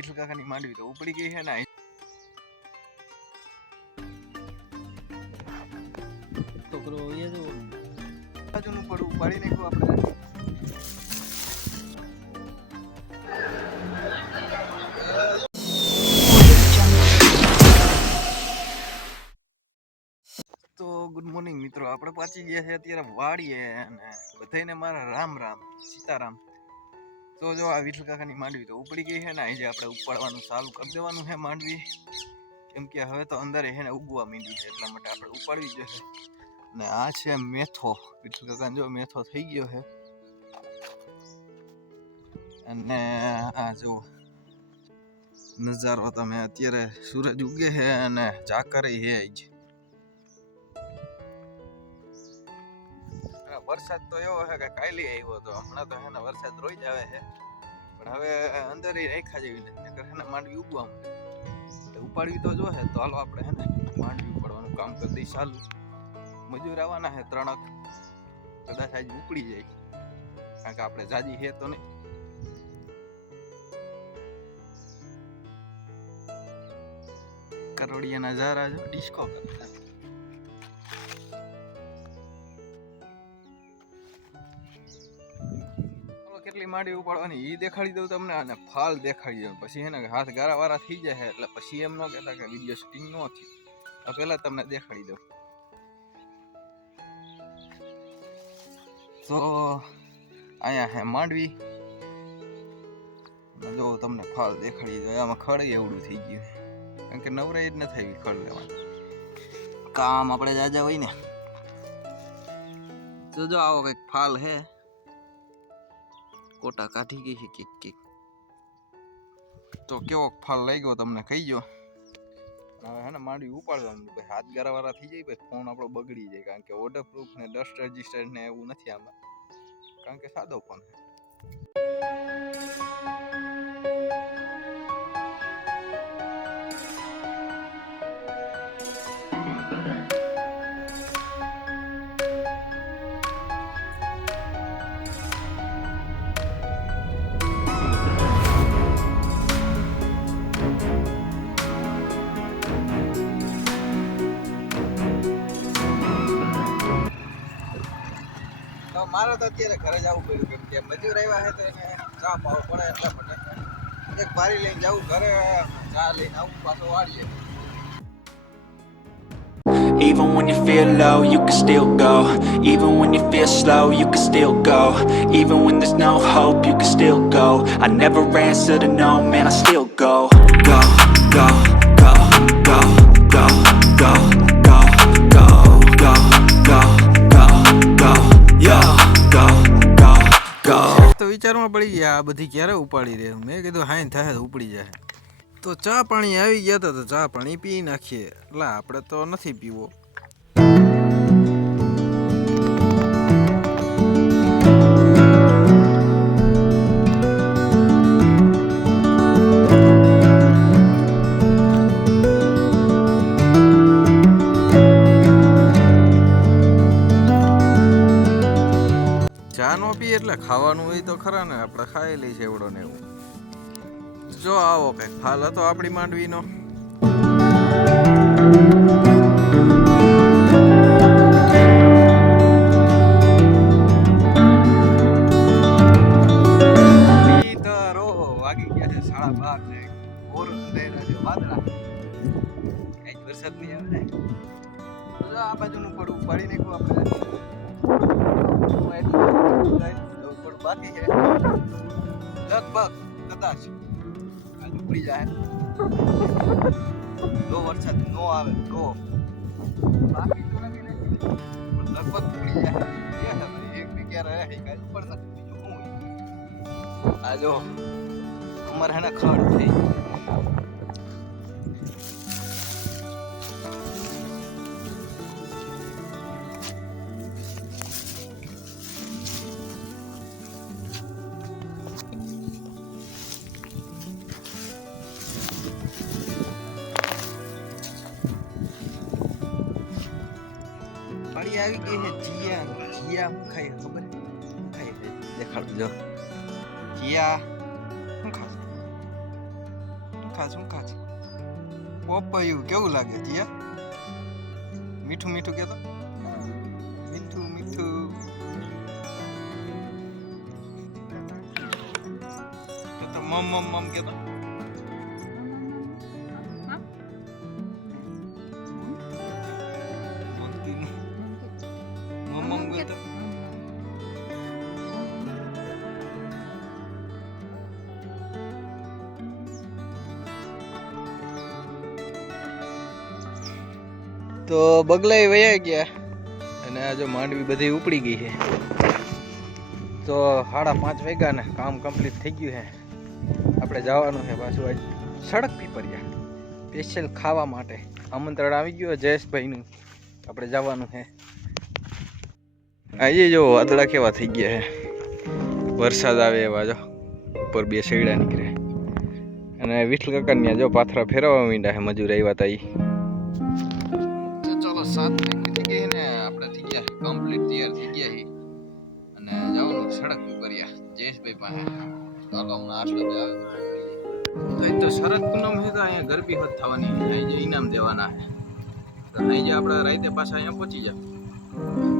વિઠ્ઠલ કાકાની માંડવી તો ઉપડી ગઈ છે ને છોકરો એ તો બાજુનું પડું ઉપાડી નાખ્યું આપણે. તો ગુડ મોર્નિંગ મિત્રો આપણે પાછી ગયા છે અત્યારે વાડીએ અને બધાને મારા રામ રામ સીતારામ. તો જો આ વિઠ્ઠલ કાકાની માંડવી તો ઉપડી ગઈ છે ને આજે આપણે ઉપાડવાનું ચાલુ કરી દેવાનું છે માંડવી. કેમ કે હવે તો અંદર છે ને ઉગવા માંડી છે, એટલા માટે આપણે ઉપાડવી જોઈએ ને આ છે મેથો. વિઠ્ઠલ કાકાને જો મેથો થઈ ગયો છે. અને આ જો નજારો તમે અત્યારે સૂરજ ઉગે છે અને ઝાકરે છે જ. વરસાદ તો એવો છે કે કાયલી આવ્યો હતો હમણાં તો હેને વરસાદ રોજ આવે છે. પણ હવે અંદર એ રેખા જેવી નથી, નકર હેને માંડવી ઉગવા મળે ઉપાડવી તો જો હે તો હાલો આપણે હેને માંડવી ઉપાડવાનું કામ કરી દઈ ચાલુ મજૂર આવવાના છે ત્રણક. કદાચ આજ ઉપડી જાય. કારણ કે આપણે જાજી છે તો નહીં. કરોડિયા નજારા ડિસ્કો કરતા. કેટલી માંડી ઉપાડવાની, ઈ દેખાડી દઉં તમને અને ફાલ દેખાડી દઉં. પછી એને હાથ ગારા વાળા થઈ જાય એટલે પછી એમ ન કહેતા કે વીડિયો શૂટિંગ ન થયું પહેલા તમને દેખાડી દઉં. તો અહીંયા હે માંડવી. જો તમને ફાલ દેખાડી દઉં, આમાં ખડ એવડું થઈ ગયું કારણ કે નવરાઈ જ ન થઈ ખડ લેવાનું. કામ આપણે જાજા હોય ને. તો જો આવો કંઈક ફાલ હે. કોટા કાઢી ગઈ છે કેક કેક. તો કેવો ફાલ લઈ ગયો તમને કહી ગયો હવે હે ને માંડવી ઉપાડવાનું ભાઈ હાથ ગારાવાળા થઈ જાય ભાઈ ફોન આપણો બગડી જાય, કારણ કે ઓર્ડર પ્રૂફ ને ડસ્ટ રજિસ્ટર ને એવું નથી આમાં. કારણ કે સાદો ફોન મારે તો અત્યારે ઘરે જવું પડ્યું કેમ કે મજૂર આવ્યા છે તો એને ચા પાવો પડે એટલા માટે એક બારી લઈને જવું ઘરે ચા લઈને આવું પાછો વાળીએ Even when you feel low, you can still go Even when you feel slow, you can still go Even when there's no hope, you can still go I never answer to no, man, I still go Go, go, go, go, go, go, go, go, વિચારમાં પડી ગયા, આ બધી ક્યારે ઉપાડી રહે મેં કીધું હાઈ થાય તો ઉપડી જાય. તો ચા પાણી આવી ગયા હતા, તો ચા પાણી પી નાખીએ. એટલે આપણે તો નથી પીવો. ખાવાનું હોય તો ખરા ને, આપણે ખાયેલી છે એવડો ને એવું. જો આવો કંઈક હાલ હતો આપણી માંડવીનો. વરસાદ નહીં આવે આ બાજુનું પડવું પડી નાખવું આપણે. બાકી છે લગભગ કદાચ આજ ઉપડી જાય જો વરસાદ નો આવે તો બાકી તો નથી ને પણ લગભગ ઉપડી જાય એ છે ભાઈ, એક બી ક્યારે રહે કાંઈ ઉપર નથી બીજું શું હોય આ જો અમારે હેને ખડ થઈ ફળી આવી ગઈ છે જીયા જીયા હું ખાઈ ખબર? છે? શું જો જીયા હું ખાસ હું ખાસ હું ખાસ પોપૈયું કેવું લાગે જીયા? મીઠું મીઠું કેતો? મીઠું મીઠું. તો મમ મમ મમ કેતો? તો બગલાઈ વયા ગયા અને આ જો માંડવી બધી ઉપડી ગઈ છે. તો સાડા પાંચ વાગ્યા ને કામ કમ્પ્લીટ થઈ ગયું છે. આપણે જવાનું છે પાછું આજ સડક પીપરિયા સ્પેશિયલ ખાવા માટે. આમંત્રણ આવી ગયું જયેશભાઈનું. આપણે જવાનું છે. આજે જો વાદળા કેવા થઈ ગયા છે. વરસાદ આવે એવા જો, ઉપર બે શેડા નીકળે અને વિઠ્ઠલ કાકાની જો પાથરા ફેરવવા માંડ્યા છે મજૂર આવ્યા હતા ચાલો સાત વાગી થઈ ગઈ ને આપણે થઈ ગયા કમ્પ્લીટ તૈયાર થઈ ગયા છે અને જવાનું સડક કર્યા જયેશભાઈ પાસે. ચાલો હમણાં આવે. તો એ તો શરદ પૂનમ છે તો અહીંયા ગરબી હોત થવાની. અહીં જે ઇનામ દેવાના અહીં જે આપણે રાતે પાછા અહીંયા પહોંચી જાય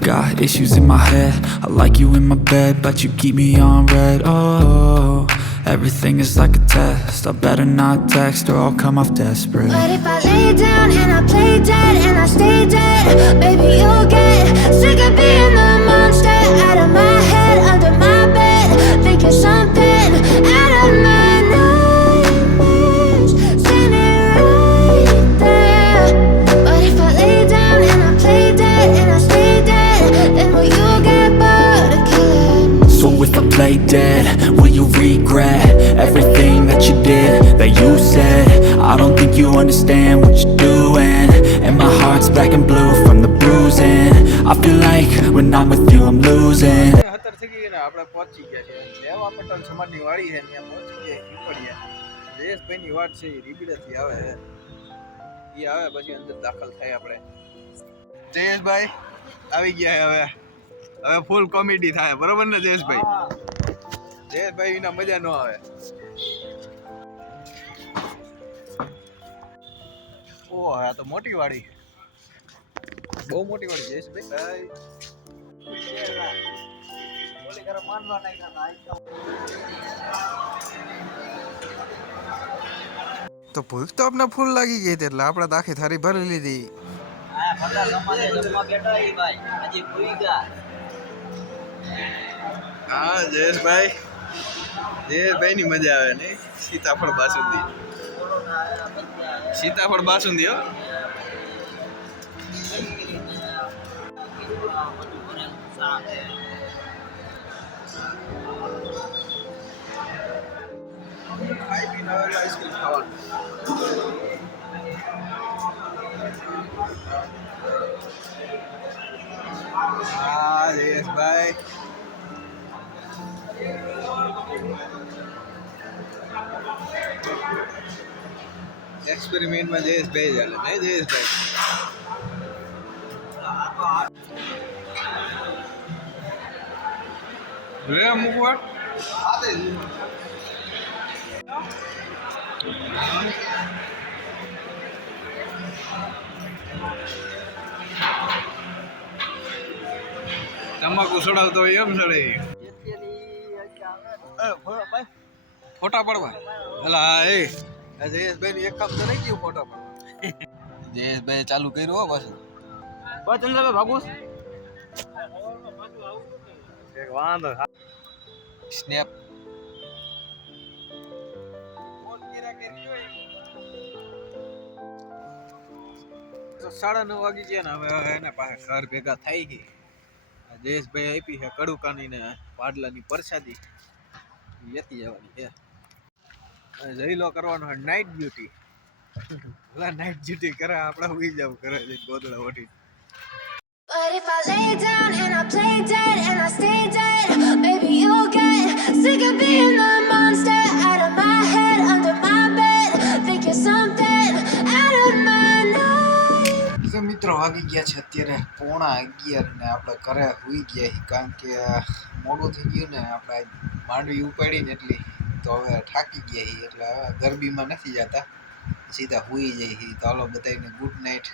Got issues in my head. I like you in my bed, but you keep me on red. Oh, everything is like a test. I better not text or I'll come off desperate. But if I lay down and I play dead and I stay dead, baby, you'll get sick of being the monster you understand what you're doing. And my heart's black and blue from the bruising. I feel like when I'm with you, I'm losing. હતર થઈ ગઈ ને આપણે પહોંચી ગયા છે લેવા પટેલ સમાજની વાડી છે ત્યાં પહોંચી ગયા પીપળિયા જયેશભાઈની વાડ છે એ રીબીડેથી આવે છે. એ આવે પછી અંદર દાખલ થાય આપણે. જયેશભાઈ આવી ગયા હવે. હવે ફૂલ કોમેડી થાય. બરોબર ને જયેશભાઈ? જયેશભાઈ વિના મજા ન આવે. ઓહ આ તો મોટી વાડી. બહુ મોટી વાડી જયેશભાઈ તો ભૂખ તો આપણે ફૂલ લાગી ગઈ હતી એટલે આપણે દાખી આખી થારી ભરી લીધી. હા જયેશભાઈ જયેશભાઈ ની મજા આવે ને સીતાફળ બાસુંદી. સીતાફળ બાસુંદી હો ખાઈ પીને હવે એક્સપેરિમેન્ટમાં જયેશભાઈ ચાલે નહીં જયેશભાઈ? રે મૂકવા. તમાકુ સડાવતો હોય એમ સડે. ફોટા પડવા. હલા એ. જયેશભાઈ એક કામ તો નહીં ગયું ફોટો જયેશભાઈ ચાલુ કર્યું હો પાછું. બસ ચંદ્રભાઈ ભાગુસ. વાંધો સ્નેપ. સાડા નવ વાગી ગયા ને હવે એને પાસે ઘર ભેગા થઈ ગઈ. જયેશભાઈ આપી છે કડુકાની ને પાડલાની પરસાદી લેતી જવાની છે. જઈલો કરવાનો નાઇટ ડ્યુટી ભલા નાઇટ ડ્યુટી કરે આપણે ઉઈ જાવ કરે જઈને ગોદડા ઓઢી But if I lay down and I play dead and I stay dead, baby, you'll get sick of being the monster out of my head, under my bed. Think you're something out of my night. તો મિત્રો વાગી ગયા છે અત્યારે પોણા અગિયાર ને આપણે ઘરે હોઈ ગયા કારણ કે મોડું થઈ ગયું ને આપણે માંડવી ઉપાડી ને એટલી તો હવે થાકી ગયા છીએ, એટલે હવે ગરબીમાં નથી જતા. સીધા હોઈ જઈએ છીએ. તો હાલો બધાને ગુડ નાઇટ